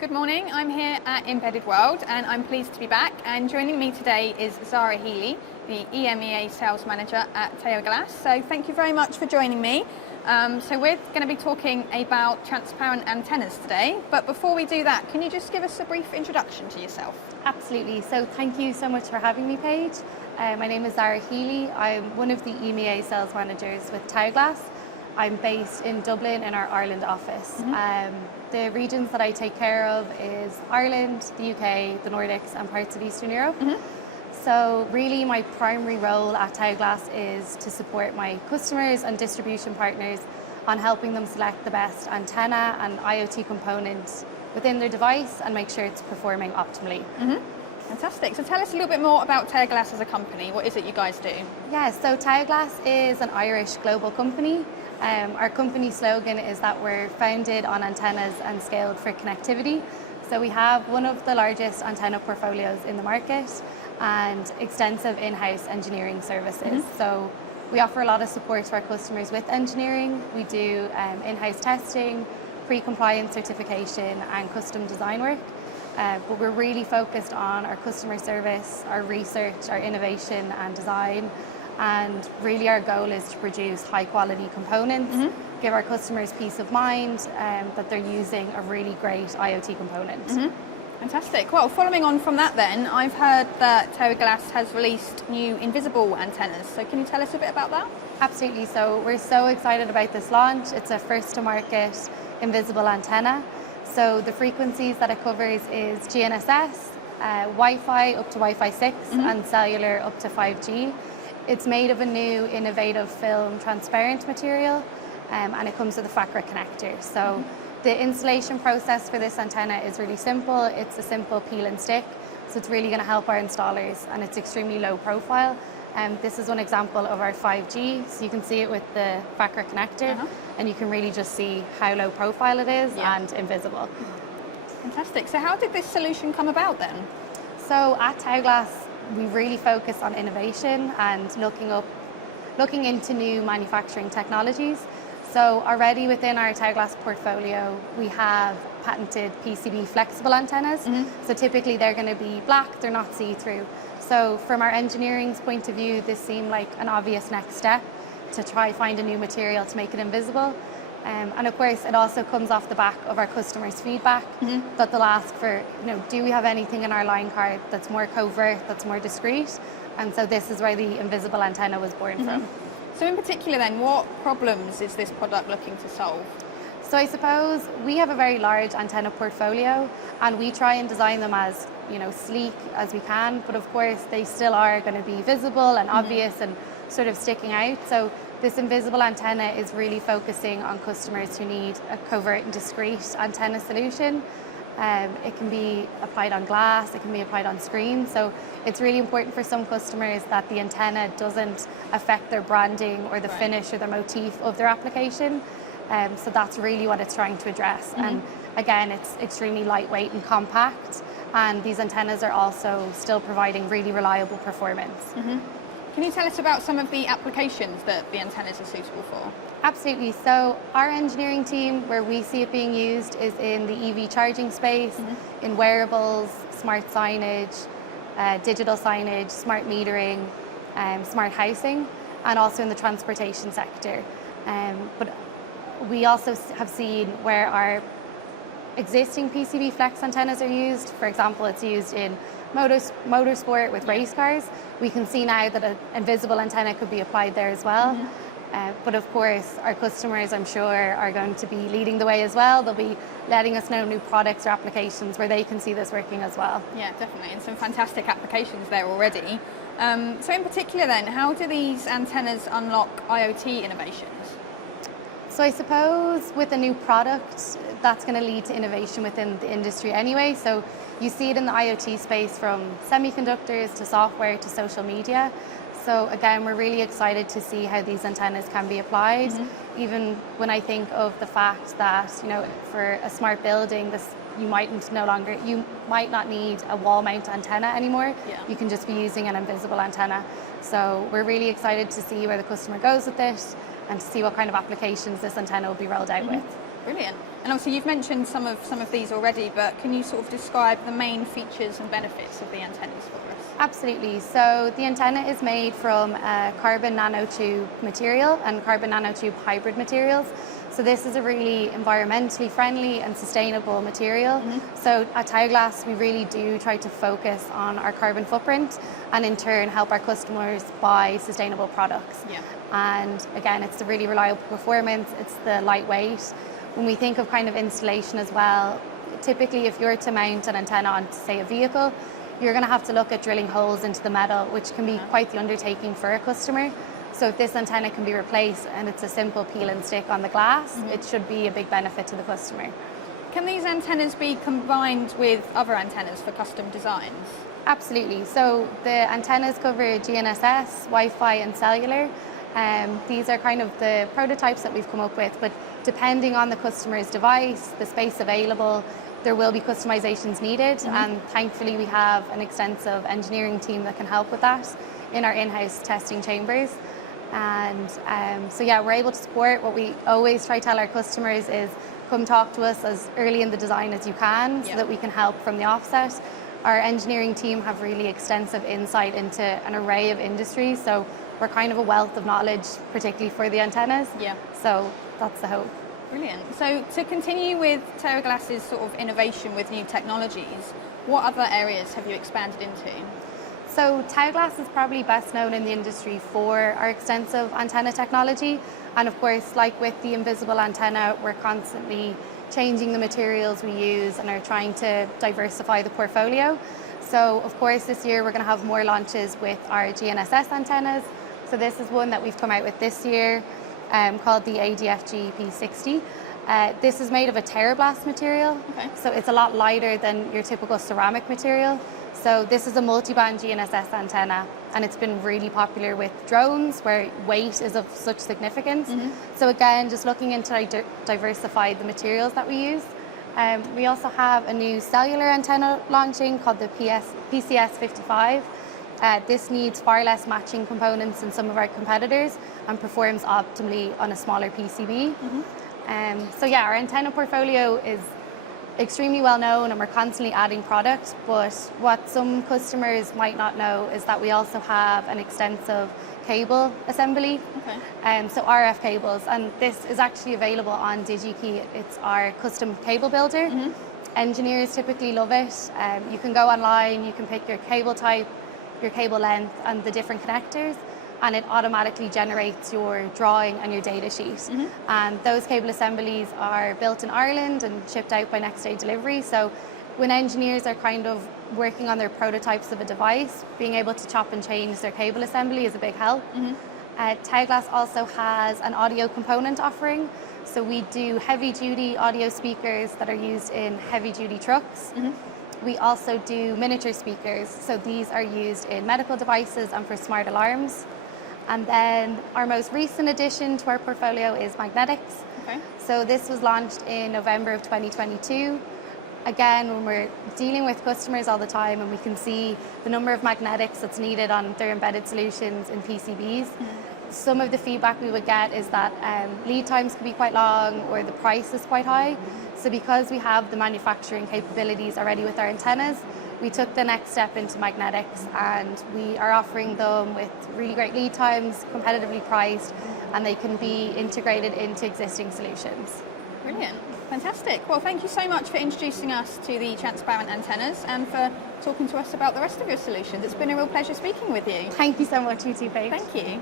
Good morning, I'm here at Embedded World and I'm pleased to be back, and joining me today is Zara Healy, the EMEA Sales Manager at Taoglas. So thank you very much for joining me. So we're going to be talking about transparent antennas today, but before we do that, can you just give us a brief introduction to yourself? Absolutely, so thank you so much for having me, Paige. My name is Zara Healy. I'm one of the EMEA Sales Managers with Taoglas. I'm based in Dublin in our Ireland office. The regions that I take care of is Ireland, the UK, the Nordics and parts of Eastern Europe. So really my primary role at Taoglas is to support my customers and distribution partners on helping them select the best antenna and IoT components within their device and make sure it's performing optimally. Fantastic. So tell us a little bit more about Taoglas as a company. What is it you guys do? Yeah, so Taoglas is an Irish global company. Our company slogan is that we're founded on antennas and scaled for connectivity. So we have one of the largest antenna portfolios in the market and extensive in-house engineering services. So we offer a lot of support to our customers with engineering. We do in-house testing, pre-compliance certification and custom design work. But we're really focused on our customer service, our research, our innovation and design. And really our goal is to produce high quality components, give our customers peace of mind that they're using a really great IoT component. Fantastic. Well, following on from that then, I've heard that Taoglas has released new invisible antennas. So can you tell us a bit about that? Absolutely. So we're so excited about this launch. It's a first to market invisible antenna. So the frequencies that it covers is GNSS, Wi-Fi up to Wi-Fi 6 and cellular up to 5G. It's made of a new innovative film transparent material and it comes with a FACRA connector. So the installation process for this antenna is really simple. It's a simple peel and stick. So it's really going to help our installers and it's extremely low profile. This is one example of our 5G. So you can see it with the FACRA connector and you can really just see how low profile it is and invisible. Fantastic. So how did this solution come about then? So at Taoglas, we really focus on innovation and looking into new manufacturing technologies. So already within our Taoglas portfolio, we have patented PCB flexible antennas. So typically they're going to be black, they're not see-through. So from our engineering's point of view, this seemed like an obvious next step to try find a new material to make it invisible. And of course, it also comes off the back of our customers' feedback that they'll ask for, do we have anything in our line card that's more covert, that's more discreet? And so this is where the invisible antenna was born from. So in particular then, what problems is this product looking to solve? So I suppose we have a very large antenna portfolio and we try and design them as sleek as we can, but of course they still are going to be visible and obvious and sort of sticking out. So this invisible antenna is really focusing on customers who need a covert and discreet antenna solution. It can be applied on glass, it can be applied on screen. So it's really important for some customers that the antenna doesn't affect their branding or the finish or the motif of their application. So that's really what it's trying to address. And again, it's extremely lightweight and compact. And these antennas are also still providing really reliable performance. Can you tell us about some of the applications that the antennas are suitable for? Absolutely. So our engineering team, where we see it being used, is in the EV charging space, in wearables, smart signage, digital signage, smart metering, smart housing, and also in the transportation sector. But we also have seen where our existing PCB flex antennas are used. For example, it's used in motorsport with race cars. We can see now that an invisible antenna could be applied there as well. But of course, our customers, I'm sure, are going to be leading the way as well. They'll be letting us know new products or applications where they can see this working as well. Yeah, definitely, and some fantastic applications there already. So in particular then, how do these antennas unlock IoT innovations? So I suppose with a new product, that's going to lead to innovation within the industry anyway. So you see it in the IoT space from semiconductors to software to social media. So again, we're really excited to see how these antennas can be applied. Even when I think of the fact that, for a smart building, you might not need a wall mount antenna anymore. You can just be using an invisible antenna. So we're really excited to see where the customer goes with this and to see what kind of applications this antenna will be rolled out with. Brilliant. And obviously you've mentioned some of these already, but can you sort of describe the main features and benefits of the antennas for us? Absolutely. So the antenna is made from carbon nanotube material and carbon nanotube hybrid materials. So this is a really environmentally friendly and sustainable material. So at Taoglas, we really do try to focus on our carbon footprint and in turn help our customers buy sustainable products. Yeah. And again, it's the really reliable performance, it's the lightweight. When we think of kind of installation as well, typically if you're to mount an antenna on, say, a vehicle, you're going to have to look at drilling holes into the metal, which can be quite the undertaking for a customer. So if this antenna can be replaced and it's a simple peel and stick on the glass, it should be a big benefit to the customer. Can these antennas be combined with other antennas for custom designs? Absolutely. So the antennas cover GNSS, Wi-Fi and cellular. These are kind of the prototypes that we've come up with, but depending on the customer's device, the space available, there will be customizations needed, and thankfully we have an extensive engineering team that can help with that in our in-house testing chambers. And so yeah, we're able to support. What we always try to tell our customers is come talk to us as early in the design as you can, so that we can help from the offset. Our engineering team have really extensive insight into an array of industries, so we're kind of a wealth of knowledge, particularly for the antennas. Yeah. So that's the hope. Brilliant. So to continue with Taoglas's sort of innovation with new technologies, what other areas have you expanded into? So Taoglas is probably best known in the industry for our extensive antenna technology. And of course, like with the invisible antenna, we're constantly changing the materials we use and are trying to diversify the portfolio. So of course, this year we're going to have more launches with our GNSS antennas. So this is one that we've come out with this year, called the ADFG P60. This is made of a Taoglas material, so it's a lot lighter than your typical ceramic material. So this is a multi-band GNSS antenna, and it's been really popular with drones where weight is of such significance. So again, just looking into diversify the materials that we use. We also have a new cellular antenna launching called the PCS55. This needs far less matching components than some of our competitors and performs optimally on a smaller PCB. So yeah, our antenna portfolio is extremely well known and we're constantly adding product, but what some customers might not know is that we also have an extensive cable assembly, so RF cables, and this is actually available on Digi-Key. It's our custom cable builder. Engineers typically love it. You can go online, you can pick your cable type, your cable length and the different connectors, and it automatically generates your drawing and your data sheet. And those cable assemblies are built in Ireland and shipped out by next day delivery. So when engineers are kind of working on their prototypes of a device, being able to chop and change their cable assembly is a big help. Taoglas also has an audio component offering. So we do heavy duty audio speakers that are used in heavy duty trucks. We also do miniature speakers, so these are used in medical devices and for smart alarms. And then our most recent addition to our portfolio is magnetics. So this was launched in November of 2022. Again, when we're dealing with customers all the time and we can see the number of magnetics that's needed on their embedded solutions in PCBs, some of the feedback we would get is that lead times can be quite long or the price is quite high. So because we have the manufacturing capabilities already with our antennas, we took the next step into magnetics and we are offering them with really great lead times, competitively priced, and they can be integrated into existing solutions. Brilliant. Fantastic. Well, thank you so much for introducing us to the transparent antennas and for talking to us about the rest of your solutions. It's been a real pleasure speaking with you. Thank you so much, you too, Paige. Thank you.